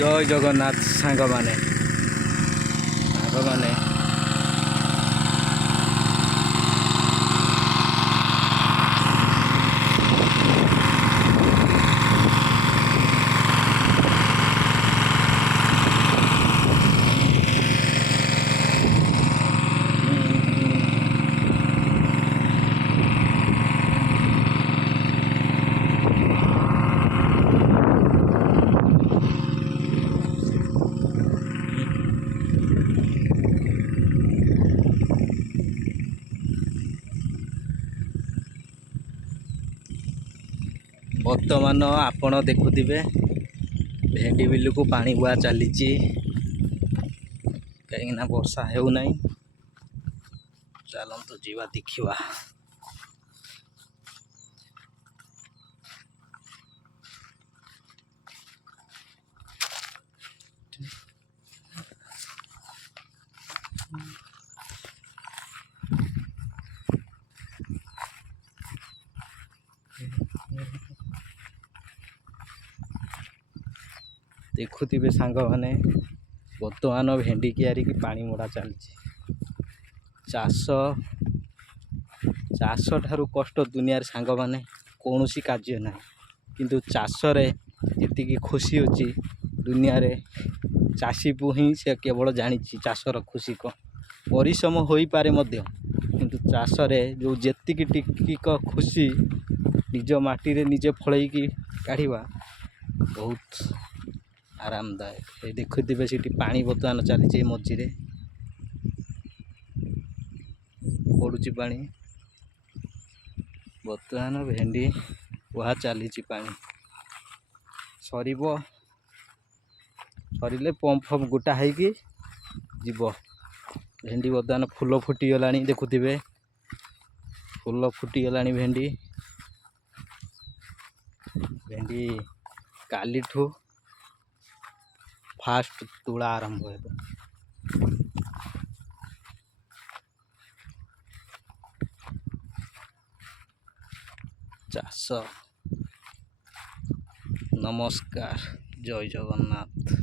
जय जगन्नाथ सांग माने बर्तमान आपण देखुथिबे भेंडी बिल को पानी बुआ चली कहीं वर्षा होना चलतु जीवा देखा देखुथिबे सांग माने बर्तमान भेंडी कियारी की पानी मोड़ा चलती चाष चाष ठारू कष्ट दुनिया सांग माने कौन सी कार्य ना किंतु चाष रे जी खुशी अच्छी दुनिया रे चाषी पु ही से केवल जानी चाषर खुशी कौन परिश्रम हो पारे मध्य किंतु चाष रे जो जेतिकी टिक खुशी निज माटी रे निजे फलैकी काढ़ा बहुत आरामदायक। ये देखुथिबे सीटी पानी बर्तमान चली मझीरे पड़ुची पानी बर्तमान भेंडी वहा चली पानी सरिले पंप फम्प गोटा है जीव भेंडी बर्तमान फूल फुटीगला देखुथिबे फूल फुटीगला भेंडी भेंडी काली ठू फास्ट तुला आरंभ हो चाष। नमस्कार, जय जगन्नाथ।